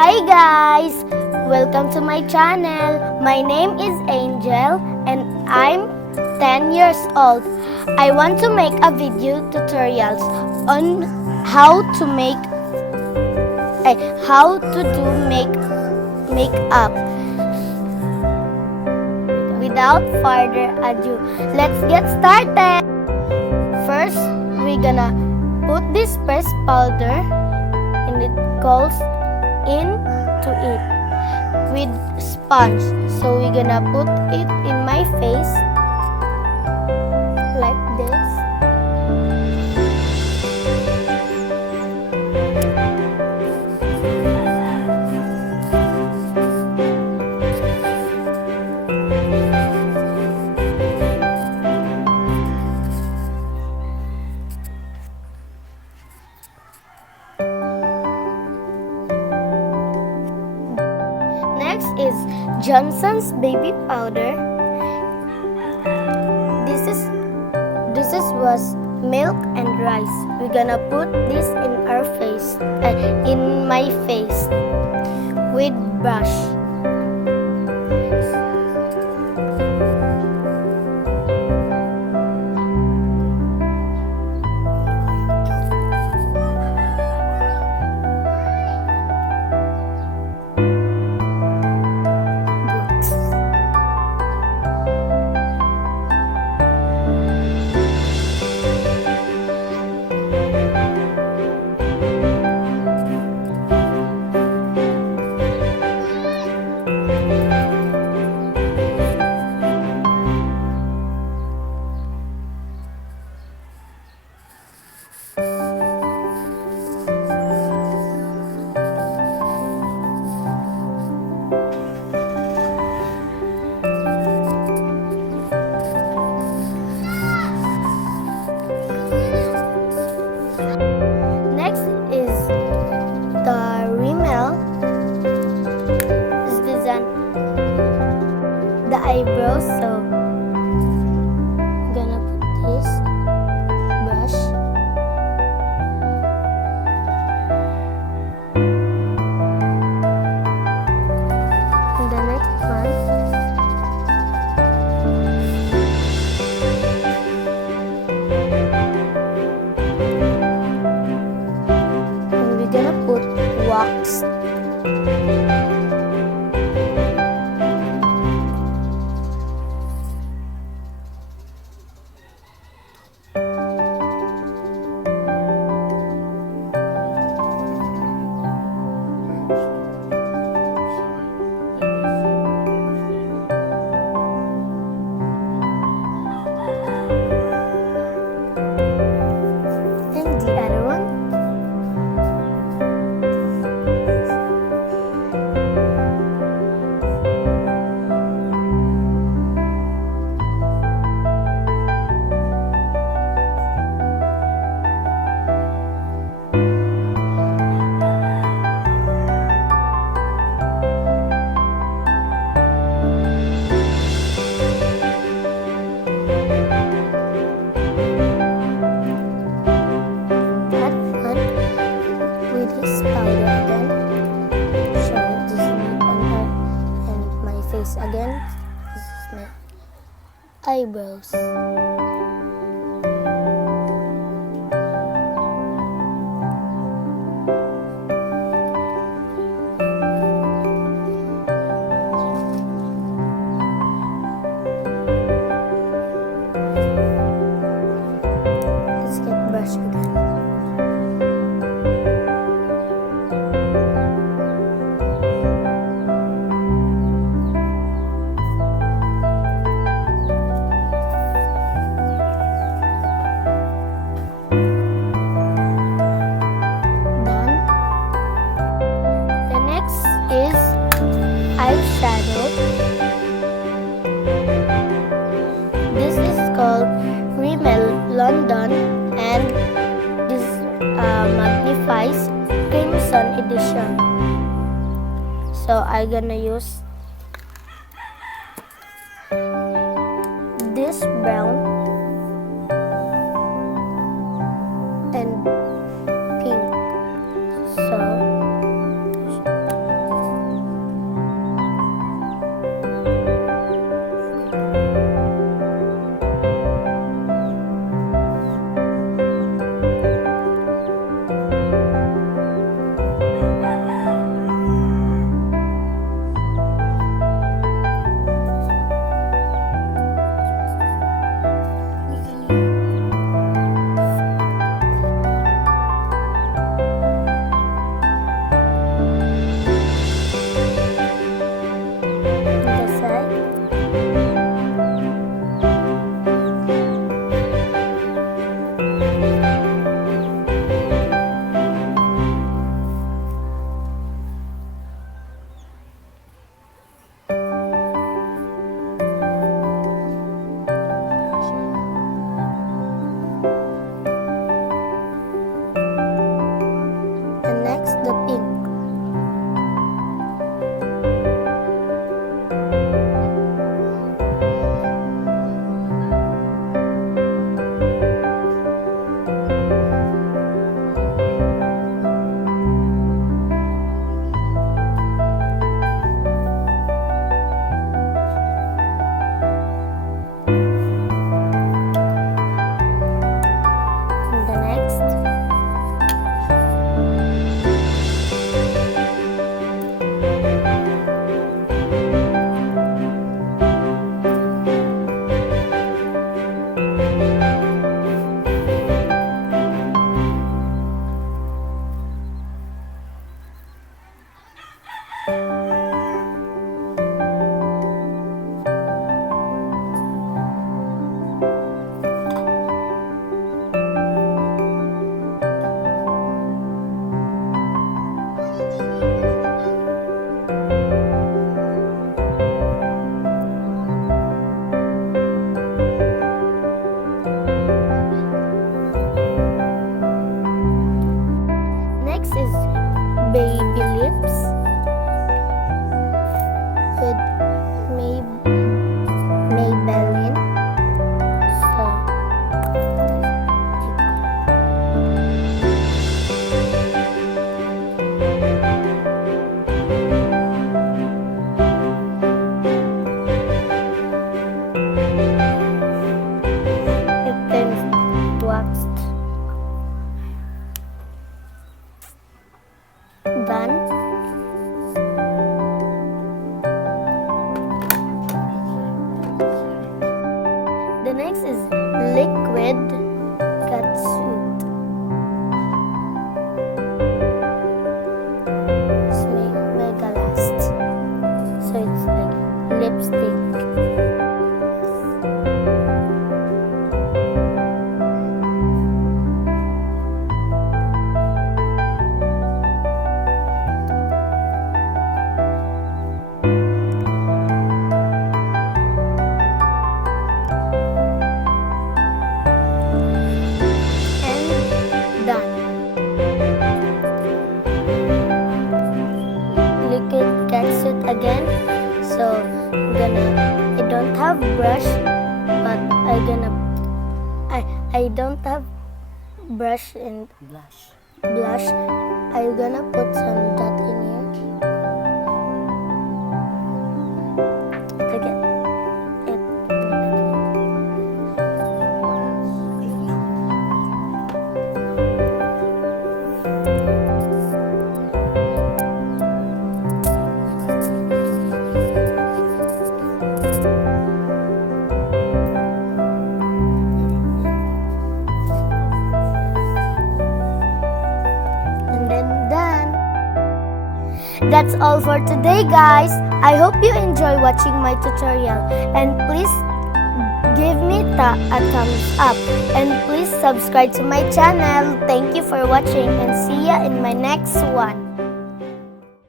Hi guys! Welcome to my channel. My name is Angel and I'm 10 years old. I want to make a video tutorials on how to do makeup. Without further ado, let's get started. First, we're gonna put this first powder and it goes into it with sponge. So we're gonna put it in my face like this. Next is Johnson's baby powder. This was milk and rice. We're gonna put this in our face, in my face, with brush. Next is the Rimmel. Is design the eyebrows. So I'm gonna put this brush. And the next one. And we're gonna put wax. And the other one. That one with his powder again. So this is my on her and my face again. This is my eyebrows. Let's get brush again. Done. The next is eyeshadow. This is called Rimmel London and this magnifies Crimson Edition. So I'm gonna use this brown and pink. So baby lips with Maybelline. So, it turns waxed. Done. The next is liquid catsuit. It's mega last. So it's like lipstick. Done. Liquid catsuit again. So I don't have brush, but I don't have brush and blush. I'm gonna put some dot in here. To get it. That's all for today, guys. I hope you enjoy watching my tutorial, and please give me a thumbs up, and please subscribe to my channel. Thank you for watching, and see ya in my next one.